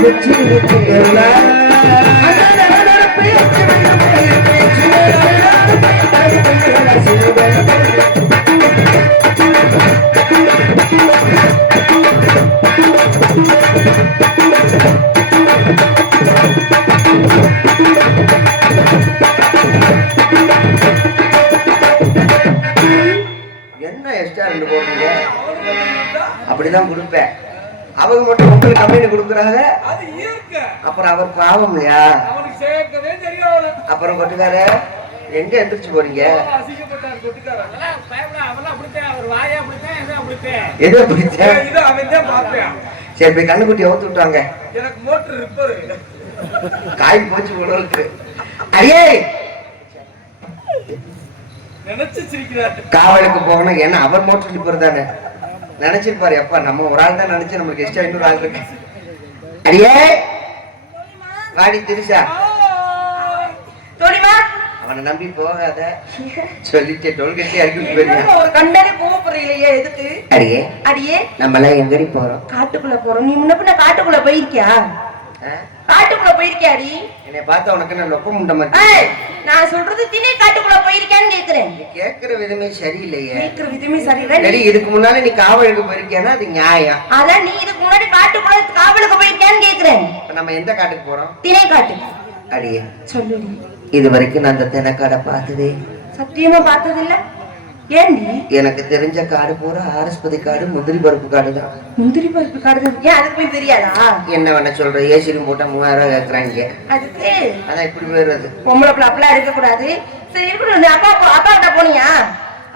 காடு முடிச்சு அவங்க மட்டும் உங்களுக்கு கம்பெனி கொடுக்குறாங்க. அப்புறம் அவர் பாவம் இல்லையா? அப்புறம் கொட்டுக்கார எங்க எந்திரிச்சு போறீங்க? எதை அப்படித்தான்? சரி போய் கண்ணுக்குட்டி அவுத்து விட்டாங்க ரிப்பேர். காய் போச்சு உடலுக்கு சிரிக்கிறாரு. காவலுக்கு போகணும் ஏன்னா அவர் மோட்டர் ஸ்லிப்பர் தானே. நினைச்சிருப்பாரு எப்பா நம்ம ஒரு ஆள் தான் நினைச்சு நமக்கு எக்ஸ்ட்ரா இன்னொரு ஆள் இருக்கு. அடியே! வாடி திரிசா தோழிமா? அவனை நம்பி போகாத. சொல்லிட்டு டோல்கட்டி இறக்கி போயிருக்கேன் ஒரு கண்டனே போக போறீங்களே எதுக்கு? அடியே அடியே. நம்ம எல்லாம் எங்கடி போறோம்? காட்டுக்குள்ள போறோம். நீ முன்ன பின்ன காட்டுக்குள்ள போயிருக்கியா? காட்டுக்குள்ள போயிருக்கியாடி? என்னை பார்த்தா உனக்கு என்ன லொப்ப முண்ட மாதிரி நான் சொல்றது திணை காட்டுக்குள்ள போயிருக்கியான்னு கேக்குறேன். நீ கேட்கிற விதமே சரியில்லையே. கேக்குற விதமே சரியில்லை. சரி இதுக்கு முன்னால நீ காவலுக்கு போயிருக்கியானா அது நியாயம். அதான் நீ இதுக்கு முன்னாடி காட்டுக்குள்ள காவலுக்கு போயிருக்கியான்னு கேக்குறேன். இப்ப நம்ம எந்த காட்டுக்கு போறோம்? திணை காட்டு அடியே. சொல்லுடி. இது வரைக்கும் நான் அந்த தினக்காடை பார்த்ததே சத்தியமா பார்த்தது இல்ல ஏண்டி? எனக்கு தெரிஞ்ச காடு பூரா ஆரஸ்பதி காடு முந்திரி பருப்பு காடு தான் முந்திரி பருப்பு காடு ஏன் அதுக்கு போய் தெரியாதா? என்ன வேணா சொல்ற ஏசிலும் போட்டா மூவாயிரம் ரூபாய் கேட்கறாங்க அதுக்கு? அதான் இப்படி போயிடுறது. பொம்பளை பிள்ளை அப்படிலாம் இருக்க கூடாது சரி இருக்கட்டும். நீ அப்பா அப்பா கிட்ட போனியா?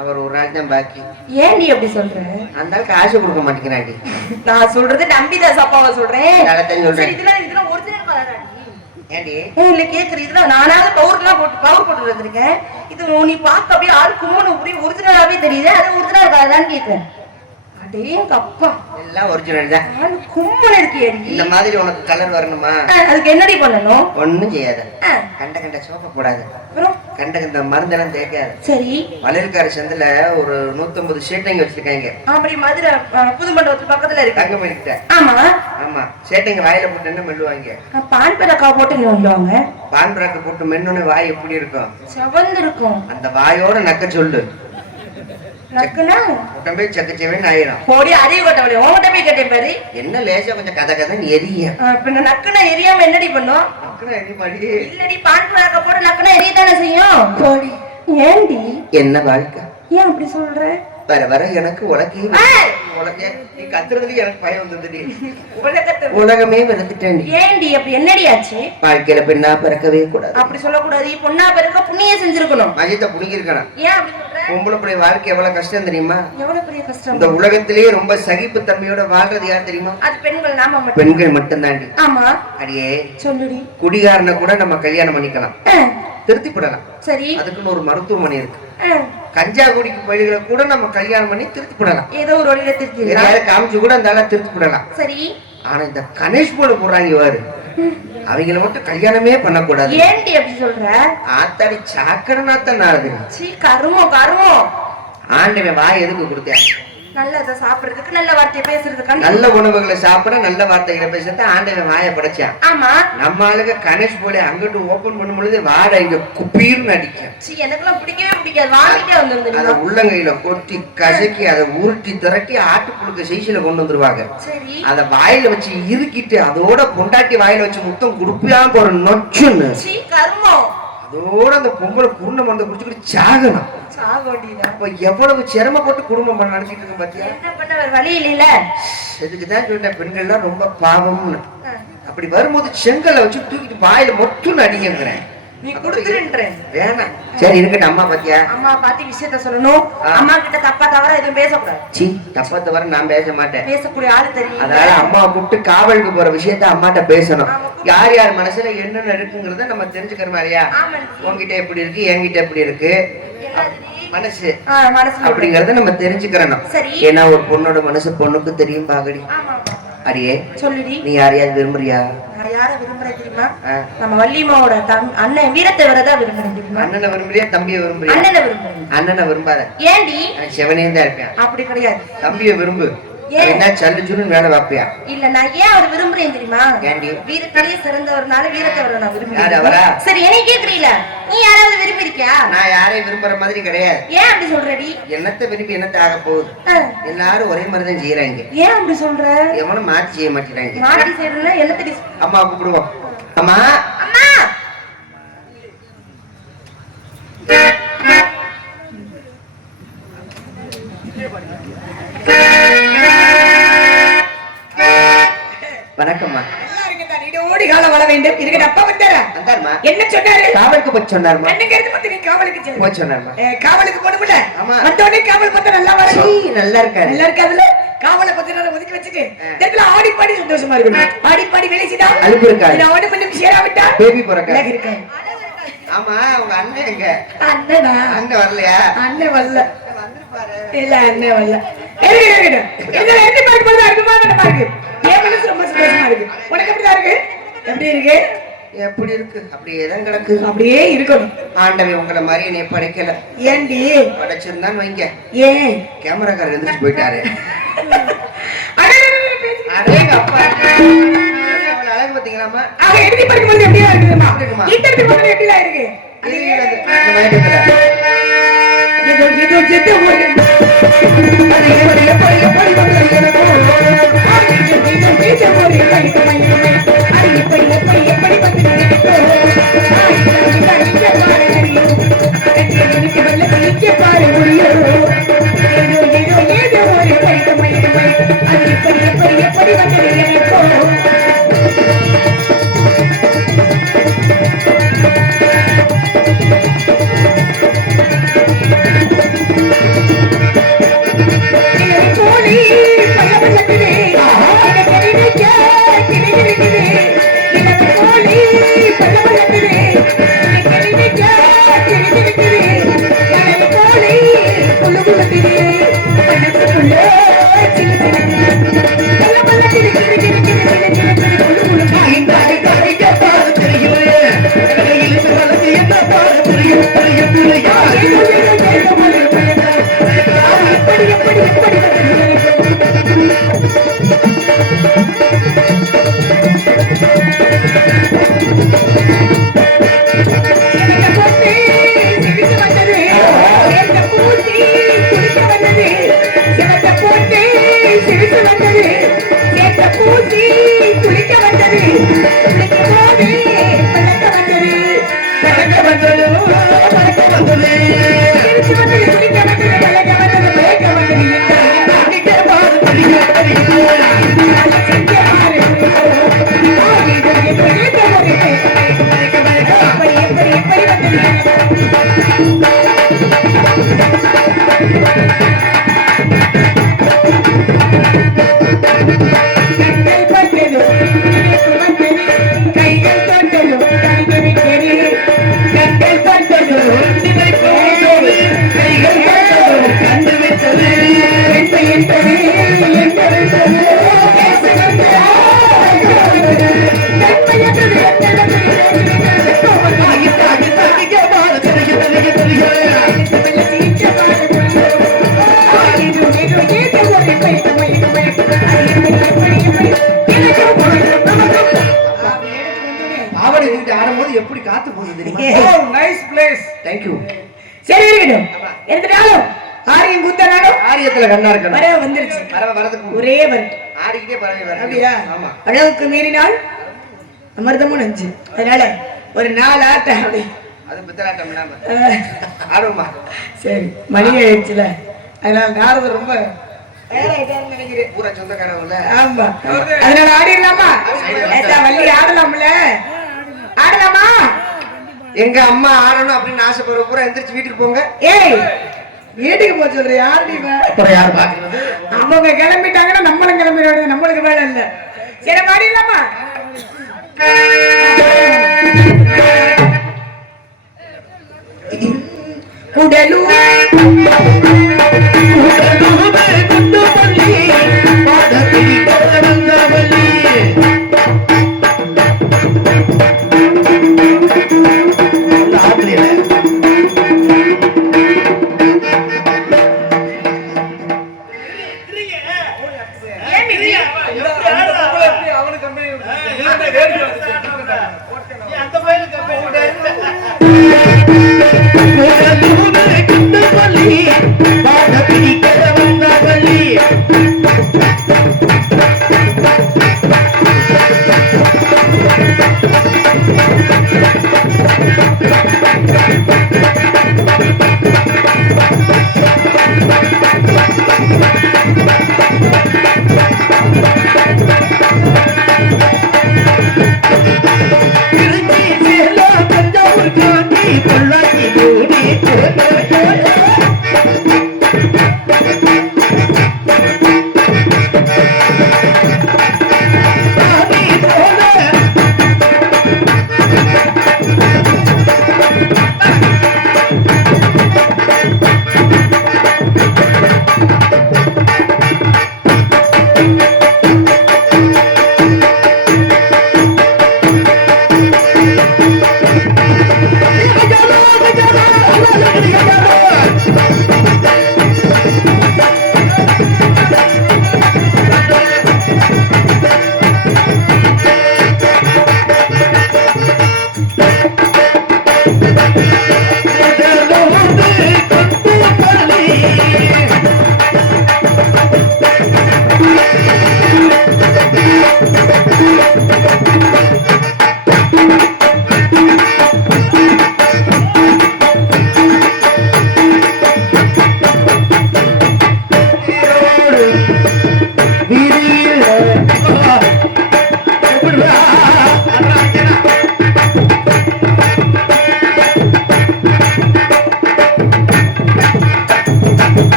அவர் ஒரு நாள் தான் பாக்கி. ஏன்டி அப்படி சொல்ற? அந்த காசு கொடுக்க மாட்டேங்கிறாண்டி நான் சொல்றது நம்பிதாஸ் அப்பாவை சொல்றேன். சொல்றேன். சரி இதெல்லாம் இதெல்லாம் ஒரிஜினல் கலராடி ஏண்டி? இல்ல கேக்குறது இதெல்லாம் நானாவது பவுர்லாம் போட்டு பவுர் போட்டு வந்திருக்கேன். இது நீ பார்க்க அப்படியே ஆள் கும்மனு ஒரிஜினலாவே தெரியுது அது ஒரிஜினல் கலரான்னு கேக்குறேன். எல்லாம் ஒரிஜினல் தான். இருக்கியடி இந்த மாதிரி உனக்கு கலர் வரணுமா? அதுக்கு என்னடி பண்ணணும்? ஒண்ணும் செய்யாத. கண்ட கண்ட சோப்பை போடாது. கண்ட கண்ட மருந்தெல்லாம் தேய்க்காது. சரி. வளையல்கார சந்தில ஒரு நூத்தம்பது ஷேட்டைங்க வச்சிருக்காங்க? அப்படி மதுரை புது மண்டபத்து பக்கத்துல இருக்கு. தங்க மணிக்கிட்ட ஆமா. ஆமா. சேட்டைங்க வாயில போட்டு என்ன மெல்லுவாங்க? பான் போட்டு பான் பிராக்கு போட்டு மென்னோட வாய் எப்படி இருக்கும்? செவந்து இருக்கும் அந்த வாயோட நக்க சொல்லு. நக்குனா? உடம்பே சக்கச்சேவன் ஆயிரும் போடி அறிவு கட்டவளே உன்கிட்ட போய் கேட்டேன் பாரு. என்ன லேசா கொஞ்சம் கதை கதை எரிய. பின்ன நக்குனா எரியாம என்னடி பண்ணும்? நக்குனா எரிய மாடி இல்லடி பான் பரக்கா போட்டு நக்குனா எரியத்தானே செய்யும்? போடி. ஏண்டி? என்ன வாழ்க்கை? ஏன் அப்படி சொல்ற? வர வர எனக்கு உலகே ஏய்! உலகே நீ கத்துறதுலயே எனக்கு பயம் வந்ததுடி உலகத்தை உலகமே வெறுத்துட்டேன்டி ஏண்டி அப்படி என்னடி ஆச்சு? வாழ்க்கையில பெண்ணா பிறக்கவே கூடாது. அப்படி சொல்லக்கூடாது. பொண்ணா பெருக்க புண்ணியம் செஞ்சிருக்கணும். மஜித்த புடிங்கிருக்கணும் ஏன் அப்படி பொம்பளை பிள்ளை வாழ்க்கை எவ்வளவு கஷ்டம் தெரியுமா? எவ்வளவு பெரிய கஷ்டம்? இந்த உலகத்திலேயே ரொம்ப சகிப்பு தன்மையோட வாழ்றது யார் தெரியுமா? அது பெண்கள் நாம மட்டும். பெண்கள் மட்டும்தாண்டி ஆமா. அடியே. சொல்லுடி. குடிகாரனை கூட நம்ம கல்யாணம் பண்ணிக்கலாம். திருத்திப்படலாம். சரி. அதுக்குன்னு ஒரு மருத்துவமனை இருக்கு. கஞ்சா குடிக்கு பயிர்களை கூட நம்ம கல்யாணம் பண்ணி திருத்திப்படலாம். ஏதோ ஒரு வழியில எதையாவது காமிச்சு கூட அந்த ஆளை திருத்திப்படலாம். சரி. ஆனா இந்த கணேஷ் போல போடுறாங்க வாரு அவங்கள மட்டும் கல்யாணமே பண்ணக்கூடாது. ஏன்டி அப்படி சொல்ற? ஆத்தாடி சாக்கடனாத்தான் சீ கருமம் கருமம். ஆண்டவன் வாய் எதுக்கு கொடுத்தேன்? நல்லதை சாப்பிடுறதுக்கு நல்ல வார்த்தையை பேசுறதுக்கு. நல்ல உணவுகளை சாப்பிட நல்ல வார்த்தைகளை பேசுறது ஆண்டவன் வாயை படைச்சான். ஆமா. நம்ம ஆளுங்க கணேஷ் போல அங்கிட்டு ஓபன் பண்ணும் பொழுது வாடை இங்க குப்பீர்னு அடிக்கும். சீ எனக்கெல்லாம் பிடிக்கவே பிடிக்காது. வாங்கிட்டே அதை வந்துருந்தீங்க உள்ளங்கையில கொட்டி கசக்கி அதை உருட்டி திரட்டி ஆட்டுப்புழுக்க சைஸ்ல கொண்டு வந்துருவாங்க. சரி. அத வாயில வச்சு இறுக்கிட்டு அதோட பொண்டாட்டி வாயில வச்சு முத்தம் குடுப்பியாம போற நொச்சுன்னு. சீ கருமம். அதோட அந்த பொம்பளை குருணை மந்த குடிச்சுக்கிட்டு சாகணும். அப்ப எவ்வளவு சிரமப்பட்டு குடும்பம் நடத்திட்டு இருக்கு பாத்தியா? வழி இல்லைல இதுக்குதான் சொன்னேன் பெண்கள்லாம் ரொம்ப பாவம்னு. அப்படி வரும்போது செங்கலை வச்சு தூக்கிட்டு வாயில மொட்டுன்னு அடிங்கிறேன் நீ கொடுத்துருன்றேன். வேணாம். சரி இருக்கட்டும் அம்மா பாத்தியா? அம்மா பார்த்து விஷயத்த சொல்லணும். அம்மா கிட்ட தப்பா தவறா எதுவும் பேசக்கூடாது. சி தப்பா தவிர நான் பேச மாட்டேன். பேசக்கூடிய ஆளு தெரியும் அதனால அம்மாவை கூப்பிட்டு காவலுக்கு போற விஷயத்த அம்மாட்ட பேசணும். யார் யார் மனசுல என்னென்ன இருக்குங்கிறத நம்ம தெரிஞ்சுக்கிறோம் இல்லையா. உன்கிட்ட எப்படி இருக்கு என்கிட்ட எப்படி இருக்கு? மனசு. அப்படிங்கறத நம்ம தெரிஞ்சுக்கிறணும். ஏன்னா ஒரு பொண்ணோட மனசு பொண்ணுக்கு தெரியும் பாகடி. அடியே சொல்லுடி. நீ யாரையாவது விரும்புறியா? யார விரும்புறேன் தெரியுமா. நம்ம வள்ளிமாவோட தம் அண்ணன் வீரத்தேவரை விரும்புறேன் தெரியுமா அண்ணனை விரும்புறியா தம்பியை விரும்புறியா அண்ணனை விரும்புறேன் அண்ணனை விரும்பாத. ஏண்டி? சிவனே தான் இருப்பேன். அப்படி கிடையாது. தம்பியை விரும்பு? என்ன சல்லு சுன்னு வேலை பார்ப்பியா? இல்ல நான் ஏன் அவர் விரும்புறேன் தெரியுமா? வீரத்திலேயே சிறந்தவர்னால வீரத்தேவரை நான்? விரும்புறேன். சரி என்னை கேக்குறீல நீ யாராவது விரும்பி இருக்கியா நான் யாரையும் விரும்புற மாதிரி கிடையாது. ஏன் அப்படி சொல்றடி? என்னத்தை விரும்பி என்னத்தை ஆக போகுது? எல்லாரும் ஒரே மாதிரி தான் செய்யறாங்க ஏன் அப்படி சொல்ற? எவனும் மாற்றி செய்ய மாட்டேங்கிறாங்க மாட்டி செய்யறதுல என்னத்தடி அம்மா கூப்பிடுவோம். அம்மா நீடோடி காலம் வாழ வேண்டும். இருக்கட்டும், அப்பா வந்தாரா? வந்தாருமா என்ன சொன்னாரு காவலுக்கு போய் சொன்னாருமா கண்ணுக்கு எடுத்து பார்த்து நீ காவலுக்கு செல்லு. போய் சொன்னாருமா காவலுக்கு போகணும்ல? ஆமா. வந்த உடனே காவல் பார்த்தா நல்லா. சீ, நல்லா இருக்காரு நல்லா இருக்காதுல்ல? காவலை நேரம் ஒதுக்கி வச்சுட்டு, ஆடி பாடி சந்தோஷமா இருக்கணும். ஆடி பாடி வேலை செய்தா, அலுப்பு இருக்காது. இதுல அவனும் இன்னும் சேராவிட்டா, பேபி பிறக்க இருக்காது. ஆமா உங்க அண்ணன் எங்க அண்ணனா? அண்ணன் வரலையா அண்ணன் வரல. இல்ல, அண்ணன் வரல. இருக்கட்டும். இதுல எப்படி பார்க்க போறது? அற்புதமான படமா இருக்கு. என் மனசு ரொம்ப சந்தோஷமா இருக்கு. உனக்கு எப்படிதான் இருக்கு? எப்படி இருக்கு? எப்படி இருக்கு அப்படியே தான் கிடக்கு அப்படியே இருக்கணும் ஆண்டவன் உங்களை மாதிரி என்னை படைக்கல ஏண்டி படைச்சிருந்தான்னு வைங்க ஏன் கேமராக்காரர் எந்திரிச்சு போயிட்டாரு அடேங்க அப்பா அழகு பாத்தீங்களாமா ஆக, எழுதி படிக்கும்போது எப்படியா இருக்குதும்மா? எப்படி இருக்குமா? இன்டர்வியூ போடுறது எப்படிலாம் இருக்கு? இது அது எப்படி எப்படி எப்படி இங்க கண்கள் தேங்க்யூ சரி இருக்கட்டும் எடுத்துட்டாலும் ஆரியம் குத்தனாலும் ஆரியத்துல கண்ணா இருக்கணும். வர வந்துருச்சு. வர வரதுக்கு ஒரே வரும் ஆடிக்கிட்டே பறவை வர. அப்படியா? ஆமா. அளவுக்கு மீறினால் அமிர்தமும் நஞ்சு. அதனால ஒரு நாலு ஆட்டம் அப்படி. அது பித்தலாட்டம் இல்லாம. ஆடுவோமா? சரி மணி ஆயிடுச்சுல. அதனால நாரது ரொம்ப பூரா சொந்தக்காரவங்கள ஆமா. அதனால ஆடிடலாமா? வள்ளி ஆடலாம்ல? ஆடலாமா? எங்க அம்மா ஆடணும் அப்படின்னு ஆசைப்படுற பூரா எந்திரிச்சு வீட்டுக்கு போங்க ஏய் வீட்டுக்கு போக சொல்ற யாருடி இவன்? அப்புறம் யார் பாக்குறது அவங்க கிளம்பிட்டாங்கன்னா நம்மளும் கிளம்பிட நம்மளுக்கு வேலை இல்ல சரி ஆடிடலாமா உடலூர் உடலூரு